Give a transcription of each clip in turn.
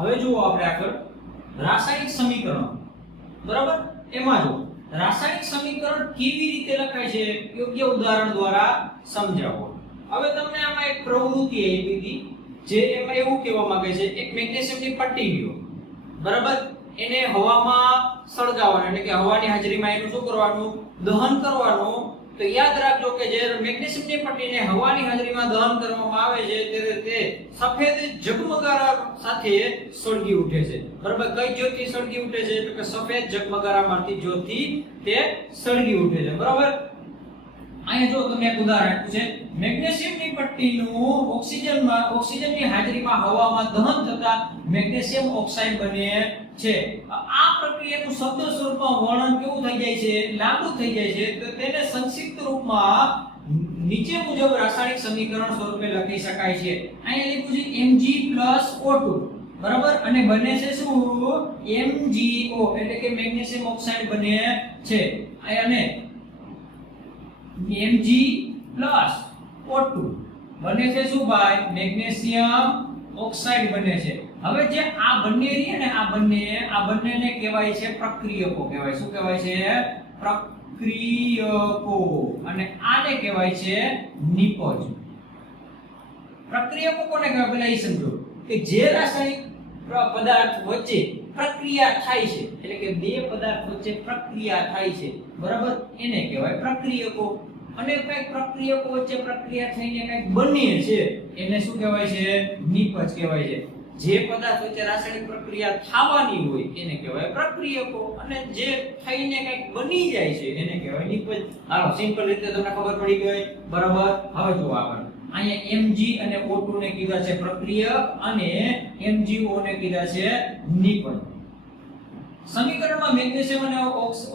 હવે જુઓ આપણે આગળ રાસાયણિક સમીકરણ, બરાબર? એમાં જો રાસાયણિક સમીકરણ કેવી રીતે લખાય છે યોગ્ય ઉદાહરણ દ્વારા સમજાવો. હવે તમને આમાં એક પ્રવૃત્તિ આપી હતી જે એમાં એવું કહેવા માંગે છે એક મેગ્નેશિયમની પટ્ટી લ્યો, બરાબર? એને હવામાં સળગાવવાનું, એટલે કે હવાની હાજરીમાં એનું શું કરવાનું? દહન કરવાનું. તો યાદ રાખજો કે જે મેગ્નેશિયમની પટ્ટીને હવાની હાજરીમાં દહન કરવામાં આવે છે ત્યારે તે સફેદ ઝગમગારા સાથે સળગી ઉઠે છે, બરાબર? કઈ જ્યોતિ સળગી ઉઠે છે? તો કે સફેદ ઝગમગારામાંથી જ્યોતિ તે સળગી ઉઠે છે, બરાબર? અહીંયા જો તમને એક ઉદાહરણ આપ્યું છે, મેગ્નેશિયમની પટ્ટીનું ઓક્સિજનની હાજરીમાં હવામાં દહન થતા મેગ્નેશિયમ ઓક્સાઇડ બને છે. આ પ્રક્રિયાનું શબ્દ સ્વરૂપમાં વર્ણન કેવું થઈ જાય છે? લાંબુ થઈ જાય છે. તો તેને સંક્ષિપ્ત રૂપમાં નીચે મુજબ રાસાયણિક સમીકરણ સ્વરૂપે લખી શકાય છે. અહીંયા લખ્યું છે Mg+O2, બરાબર? અને બને છે શું? MgO, એટલે કે મેગ્નેશિયમ ઓક્સાઇડ બને છે. અને Mg+O2 બને છે શું ભાઈ? મેગ્નેશિયમ ઓક્સાઇડ બને છે. હવે જે આ બંને રહે ને, આ બંનેને કહેવાય છે પ્રક્રિયકો કહેવાય. શું કહેવાય છે? પ્રક્રિયકો. અને આને કહેવાય છે નિપજ. પ્રક્રિયકો કોને કહેવાય? પેલા એ સમજો કે જે રાસાયણિક પદાર્થ વચ્ચે પ્રક્રિયા થાય છે, એટલે કે બે પદાર્થ વચ્ચે પ્રક્રિયા થાય છે, બરાબર? એને કહેવાય પ્રક્રિયકો. અને કઈક પ્રક્રિયકો વચ્ચે પ્રક્રિયા થઈને કઈક બને છે એને શું કહેવાય છે? નિપજ કહેવાય છે. જે પદાર્થ વચ્ચે રાસાયણિક પ્રક્રિયા થવાની હોય એને કહેવાય પ્રક્રિયકો, અને જે થઈને કઈક બની જાય છે એને કહેવાય નિપજ. હાલો સિમ્પલ રીતે તમને ખબર પડી ગઈ, બરાબર? હવે જો આગળ અહીંયા Mg અને O2 ને કીધા છે પ્રક્રિયક અને MgO ને કીધા છે નિપજ. સમીકરણમાં મેગ્નેશિયમ અને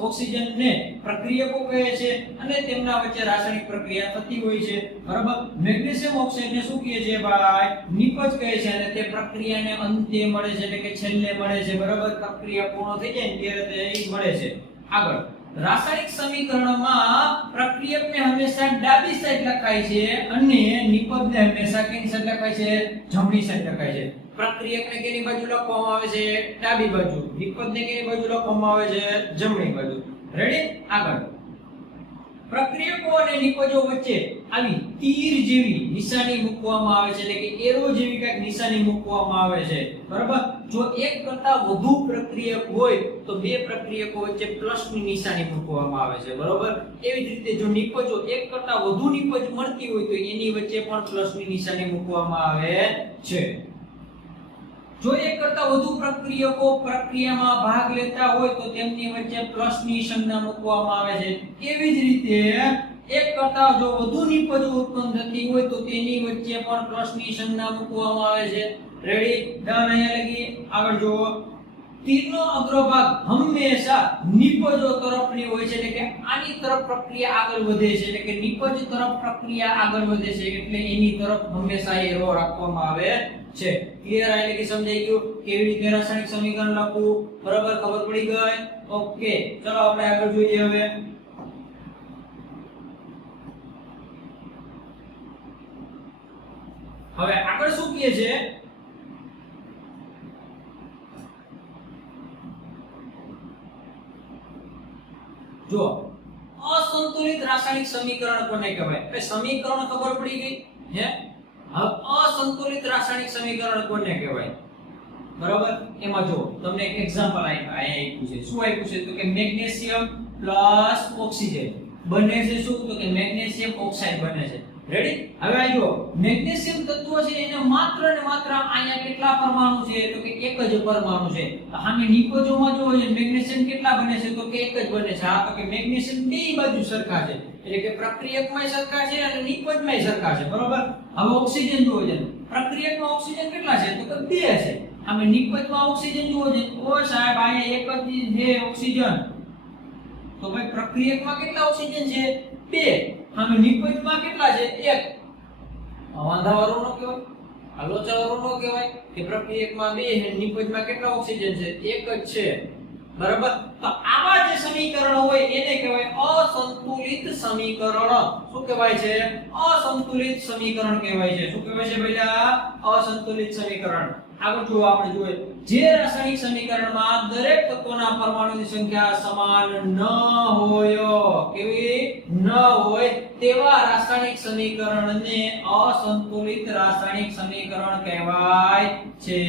ઓક્સિજન ને પ્રક્રિયકો કહે છે અને તેમના વચ્ચે રાસાયણિક પ્રક્રિયા થતી હોય છે, બરાબર? મેગ્નેશિયમ ઓક્સાઇડ ને શું કહે છે ભાઈ? નિપજ કહે છે. અને તે પ્રક્રિયાને અંતે મળે છે, એટલે કે છેલ્લે મળે છે, બરાબર? પ્રક્રિયા પૂર્ણ થઈ જાય ત્યારે તે મળે છે. આગળ રાસાયણિક સમીકરણમાં પ્રક્રિયકને હંમેશા ડાબી સાઈડ લખાય છે અને નિપજને હંમેશા કેની સાઈડ લખાય છે? જમણી સાઈડ લખાય છે. પ્રક્રિયકને કેની બાજુ લખવામાં આવે છે? ડાબી બાજુ. નિપજને કેની બાજુ લખવામાં આવે છે? જમણી બાજુ. રેડી? આગળ પ્રક્રિયકો અને નિપજો વચ્ચે આવી તીર જેવી નિશાની મૂકવામાં આવે છે, એટલે કે એરો જેવી કંઈક નિશાની મૂકવામાં આવે છે, બરાબર? જો એક કરતા વધુ પ્રક્રિયક હોય તો બે પ્રક્રિયકો વચ્ચે પ્લસની નિશાની મૂકવામાં આવે છે, બરાબર? એવી જ રીતે જો નિપજો એક કરતા વધુ નિપજ મળતી હોય તો એની વચ્ચે પણ પ્લસની નિશાની મૂકવામાં આવે છે. જો એક કરતા વધુ પ્રક્રિયકો પ્રક્રિયામાં ભાગ લેતા હોય તો તેમની વચ્ચે પ્લસની સંજ્ઞા મૂકવામાં આવે છે. એવી જ રીતે એક કરતા જો વધુ નિપજો ઉત્પન્ન થતી હોય તો તેની વચ્ચે પણ પ્લસની સંજ્ઞા મૂકવામાં આવે છે. રેડી? ડન. અહીંયા લગી આગળ જો તીરનો અગ્રભાગ હંમેશા નિપજો તરફની હોય છે, એટલે કે આની તરફ પ્રક્રિયા આગળ વધે છે, એટલે કે નિપજ તરફ પ્રક્રિયા આગળ વધે છે, એટલે એની તરફ હંમેશા એરો રાખવામાં આવે છે. ક્લિયર? એટલે કે સમજાઈ ગયું કેવી રીતે રાસાયણિક સમીકરણ લખવું, બરાબર? ખબર પડી ગઈ? ઓકે, ચલો આપણે આગળ જોઈએ. હવે આગળ શું કહે છે? જો અસંતુલિત રાસાયણિક સમીકરણ કોને કહેવાય? એ સમીકરણ ખબર પડી ગઈ હે? હવે અસંતુલિત રાસાયણિક સમીકરણ કોને કહેવાય? બરાબર? એમાં જો તમને એક એક્ઝામ્પલ આપ્યું છે. શું આપ્યું છે? તો કે મેગ્નેશિયમ પ્લસ ઓક્સિજન બને છે શું? તો કે મેગ્નેશિયમ ઓક્સાઇડ બને છે. રેડી? હવે આ જો મેગ્નેશિયમ તત્વ છે એને માત્ર ને માત્ર અહીંયા કેટલા પરમાણુ છે? તો કે એક જ પરમાણુ છે. સામે નિપજોમાં જો મેગ્નેશિયમ કેટલા બને છે? તો કે એક જ બને છે. હા, તો કે મેગ્નેશિયમ બે બાજુ સરખા છે, એટલે કે પ્રક્રિયકમાંય સરખા છે અને નિપજમાંય સરખા છે, બરોબર? હવે ઓક્સિજન જોવો છે, પ્રક્રિયકમાં ઓક્સિજન કેટલા છે? તો કે 2 છે. આમે નિપજમાં ઓક્સિજન જોવો છે, ઓ સાહેબ અહીંયા એક જ છે ઓક્સિજન. તો ભાઈ પ્રક્રિયકમાં કેટલા ઓક્સિજન છે? 2. આમે નિપજમાં કેટલા છે? 1. વાંધાવાળો નો કહેવાય, આલોચાવાળો નો કહેવાય કે પ્રક્રિયકમાં 2 અને નિપજમાં કેટલા ઓક્સિજન છે? 1 જ છે, બરાબર? તો આવા જે સમીકરણ હોય એને કહેવાય અસંતુલિત સમીકરણ. શું કહેવાય છે? અસંતુલિત સમીકરણ કહેવાય છે. શું કહેવાય છે ભઈલા? અસંતુલિત સમીકરણ. આગળ જો આપણે જોઈએ જે રાસાયણિક સમીકરણમાં દરેક તત્વોના પરમાણુની સંખ્યા સમાન ન હોય, કેવી ન હોય તેવા રાસાયણિક સમીકરણને અસંતુલિત રાસાયણિક સમીકરણ કહેવાય છે.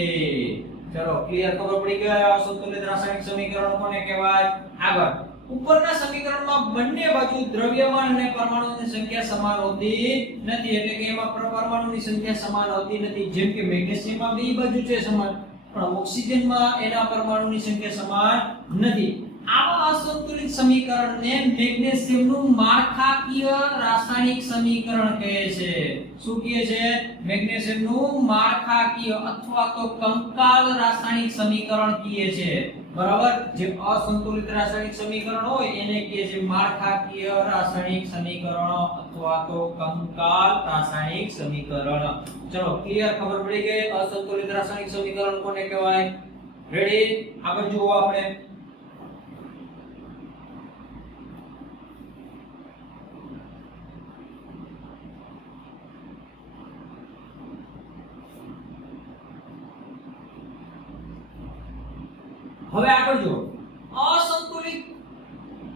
ચલો ક્લિયર, ખબર પડી ગઈ અસંતુલિત રાસાયણિક સમીકરણ કોને કહેવાય. આગળ ઉપરના સમીકરણમાં બંને બાજુ દ્રવ્યમાન અને પરમાણુની સંખ્યા સમાન હોતી નથી, એટલે કે એમાં પરમાણુની સંખ્યા સમાન હોતી નથી. જેમ કે મેગ્નેશિયમમાં બે બાજુ છે સમાન, પણ ઓક્સિજનમાં એના પરમાણુની સંખ્યા સમાન નથી. આવા અસંતુલિત સમીકરણને મેગ્નેશિયમનું માળખાકીય રાસાયણિક સમીકરણ કહે છે. શું કહે છે? મેગ્નેશિયમનું માળખાકીય અથવા તો કંકાલ રાસાયણિક સમીકરણ કહે છે. બરાબર, જે અસંતુલિત રાસાયણિક સમીકરણ હોય એને કહે છે માળખાકીય રાસાયણિક સમીકરણ અથવા તો કંકાલ રાસાયણિક સમીકરણ. ચલો ક્લિયર, ખબર પડી ગઈ અસંતુલિત રાસાયણિક સમીકરણ કોને કહેવાય. રેડી, આગળ જુઓ આપણે હવે આગળ જો અસંતુલિત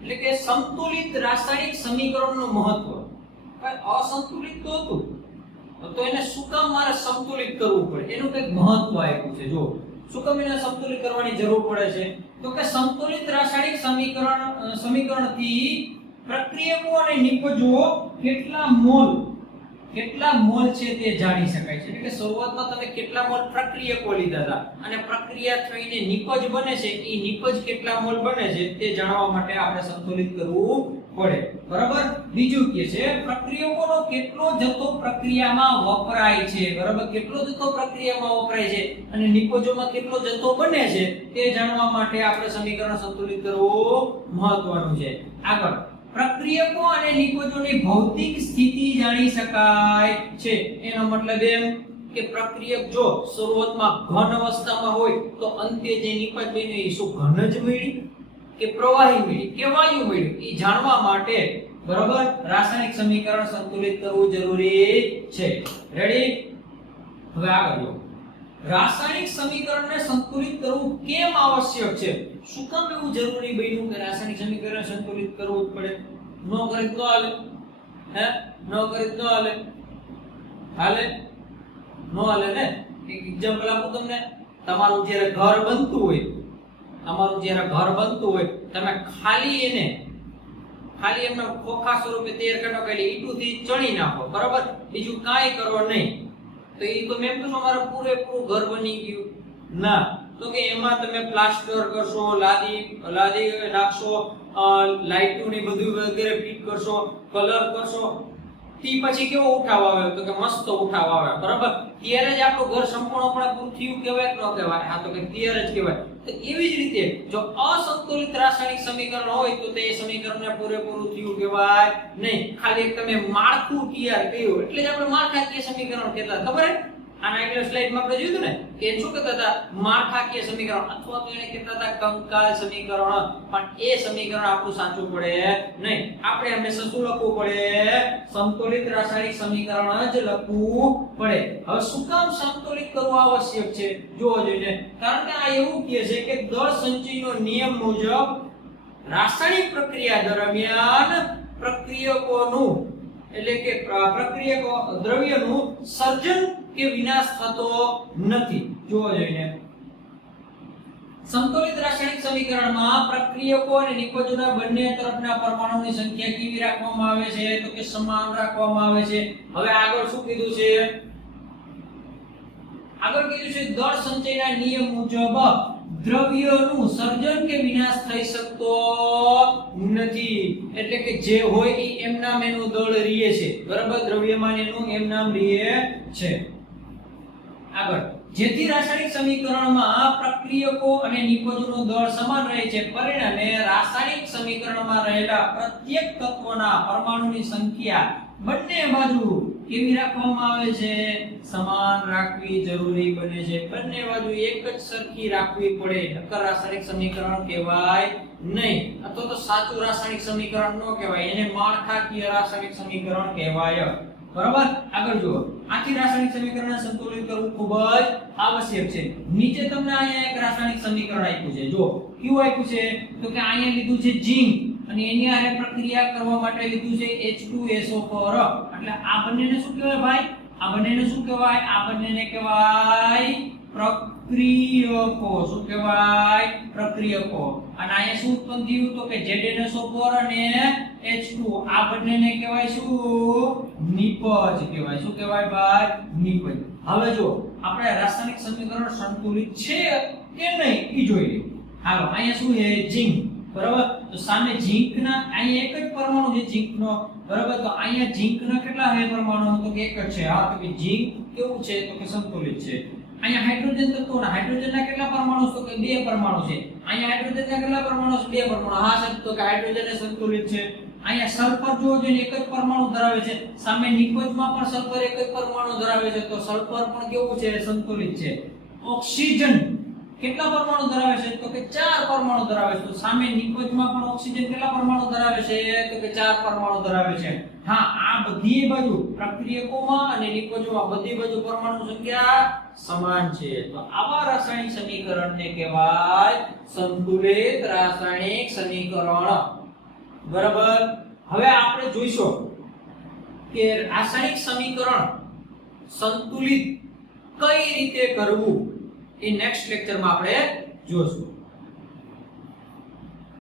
એટલે કે સંતુલિત રાસાયણિક સમીકરણનું મહત્વ. અસંતુલિત તો હતું તો એને શું કામ મારે સંતુલિત કરવું પડે, એનું કંઈક મહત્વ આપ્યું છે. જો શું કામ એને સંતુલિત કરવાની જરૂર પડે છે, તો કે સંતુલિત રાસાયણિક સમીકરણથી પ્રક્રિયકો અને નિપજો કેટલા મોલ છે તે જાણી શકાય છે. એટલે કે શરૂઆતમાં તમે કેટલા મોલ પ્રક્રિયકો લીધા હતા અને પ્રક્રિયા થઈને નિપજ બને છે, એ નિપજ કેટલા મોલ બને છે તે જાણવા માટે આપણે સંતુલિત કરવું પડે. બરાબર, બીજું કે છે પ્રક્રિયકોનો કેટલો જથ્થો પ્રક્રિયામાં વપરાય છે. બરાબર, કેટલો જથ્થો પ્રક્રિયામાં વપરાય છે અને નિપજોમાં કેટલો જથ્થો બને છે તે જાણવા માટે આપણે સમીકરણ સંતુલિત કરવું મહત્વનું છે. આગળ પ્રક્રિયકો અને નિપજોની ભૌતિક સ્થિતિ જાણી શકાય છે. એનો મતલબ એમ કે પ્રક્રિયક જો શરૂઆતમાં ઘન અવસ્થામાં હોય તો અંતે જે નિપજ બની એ શું ઘન જ મળી કે પ્રવાહી મળી કે વાયુ મળી, એ જાણવા માટે બરાબર રાસાયણિક સમીકરણ સંતુલિત કરવું જરૂરી છે. રેડી, હવે આગળ જો રાસાયણિક સમીકરણને સંતુલિત કરવું કેમ આવશ્યક છે. શું કામ એવું જરૂરી બન્યું કે રાસાયણિક સમીકરણ સંતુલિત કરવું જ પડે. નો કરે તો હાલે, હે નો કરે તો હાલે, હાલે નો હાલે ને. એક એક્ઝામ્પલ આપું તમને. તમારું જ્યારે ઘર બનતું હોય, તમે ખાલી એમને ખોખા સ્વરૂપે તૈયાર કરી નાખો, એટલે ઈંટુથી ચણી નાખો, બરાબર, બીજું કાંઈ કરો નહીં, તો એ તો મેં કીધું મારું પૂરેપૂરું ઘર બની ગયું ના. તો કે એમાં તમે પ્લાસ્ટર કરશો, લાદી નાખશો, લાઇટો ને બધું વગેરે ફિટ કરશો, કલર કરશો, તી પછી કેવો ઉઠાવ આવે, તો કે મસ્ત ઉઠાવ આવે. બરાબર, ત્યારે જ આપણું ઘર સંપૂર્ણપણે પૂરું થયું કહેવાય કે ન કહેવાય. હા, તો કે ત્યારે જ કહેવાય. તો એવી જ રીતે જો અસંતુલિત રાસાયણિક સમીકરણ હોય તો તે સમીકરણને પૂરેપૂરું થયું કહેવાય નહીં. ખાલી તમે માળખું તૈયાર કર્યું એટલે જ આપણે માળખાકીય સમીકરણ કહેતા. ખબર હે? આના આગળ સ્લાઇડમાં આપણે જોયું ને કે શું કહેતા હતા, માળખાકીય સમીકરણ અથવા તો એને કહેતા હતા કંકાલ સમીકરણ. પણ એ સમીકરણ આપણું સાચું પડે નહીં. આપણે હંમેશા શું લખવું પડે? સંતુલિત રાસાયણિક સમીકરણ જ લખવું પડે. હવે શું કામ સંતુલિત કરવું આવશ્યક છે જોવો જોઈએ. કારણ કે આ એવું કહે છે કે દળ સંચયનો નિયમ મુજબ રાસાયણિક પ્રક્રિયા દરમિયાન પ્રક્રિયકોનું એટલે કે પ્રક્રિયકો દ્રવ્યનું સર્જન કે વિનાશ થતો નથી. જોવો જોઈએ સંતુલિત રાસાયણિક સમીકરણમાં પ્રક્રિયકો અને નિપજોના બંને તરફના પરમાણુની સંખ્યા કેવી રાખવામાં આવે છે? તો કે સમાન રાખવામાં આવે છે. હવે આગળ શું કીધું છે? આગળ કીધું છે દળ સંચયના નિયમ મુજબ દ્રવ્યનું સર્જન કે વિનાશ થઈ શકતો નથી. એટલે કે જે હોય એ એમનામ એનું દળ રહે છે. બરાબર, દ્રવ્યમાન એનું એમનામ રહે છે. આગળ જેથી રાસાયણિક સમીકરણમાં પ્રક્રિયકો અને નિપજોનું દળ સમાન રહે છે, પરિણામે રાસાયણિક સમીકરણમાં રહેલા પ્રત્યેક તત્વના પરમાણુની સંખ્યા બંને બાજુ કેવી રાખવામાં આવે છે? સમાન રાખવી જરૂરી બને છે. બંને બાજુ એક જ સરખી રાખવી પડે, નકર રાસાયણિક સમીકરણ કહેવાય નહીં, અથવા તો સાચું રાસાયણિક સમીકરણ ન કહેવાય, એને માળખાકીય રાસાયણિક સમીકરણ કહેવાય. બરાબર આગળ જુઓ આથી રાસાયણિક સમીકરણને સંતુલિત કરવું ખૂબ જ આવશ્યક છે નીચે તમને અહીંયા એક રાસાયણિક સમીકરણ આપ્યું છે જો કયું આપ્યું છે તો કે અહીંયા લીધું છે ઝીંક અને એની હારે પ્રક્રિયા કરવા માટે લીધું છે H2SO4 એટલે આ બંનેને શું કહેવાય ભાઈ આ બંનેને શું કહેવાય આ બંનેને કહેવાય પ્રક્રિયકો શું કહેવાય પ્રક્રિયકો અને અહીંયા શું ઉત્પન્ન થયું તો કે ZnSO4 અને H2 આ બંનેને કહેવાય શું નિપજ કહેવાય શું કહેવાય ભાઈ નિપજ હવે જો આપણે રાસાયણિક સમીકરણ સંતુલિત છે કે નહીં ઈ જોઈએ હાલો અહીંયા શું છે ઝીંક બરાબર તો સામે ઝીંકના અહીંયા એક જ પરમાણુ છે ઝીંકનો બરાબર તો અહીંયા ઝીંકના કેટલા છે પરમાણુ તો કે એક જ છે હા તો કે ઝીંક કેવું છે તો કે સંતુલિત છે અહીંયા હાઇડ્રોજન તત્વોના હાઇડ્રોજનના કેટલા પરમાણુ તો કે બે પરમાણુ છે અહીંયા હાઇડ્રોજનના કેટલા પરમાણુ છે બે પરમાણુ હા સાહેબ તો કે હાઇડ્રોજન એ સંતુલિત છે અહીંયા સલ્ફર જો એક જ પરમાણુ ધરાવે છે સામે નિપજમાં પણ સલ્ફર એક જ પરમાણુ ધરાવે છે તો સલ્ફર પણ કેવું છે સંતુલિત છે ઓક્સિજન કેટલા પરમાણુ ધરાવે છે તો કે 4 પરમાણુ ધરાવે છે તો સામે નિપજમાં પણ ઓક્સિજન કેટલા પરમાણુ ધરાવે છે તો કે 4 પરમાણુ ધરાવે છે હા આ બધી બાજુ પ્રક્રિયકોમાં અને નિપજોમાં બધી બાજુ પરમાણુ સંખ્યા સમાન છે તો આવા રાસાયણિક સમીકરણને કહેવાય સંતુલિત રાસાયણિક સમીકરણ બરાબર હવે આપણે જોઈશું કે રાસાયણિક સમીકરણ સંતુલિત કઈ રીતે કરવું એ નેક્સ્ટ લેક્ચરમાં આપણે જોશું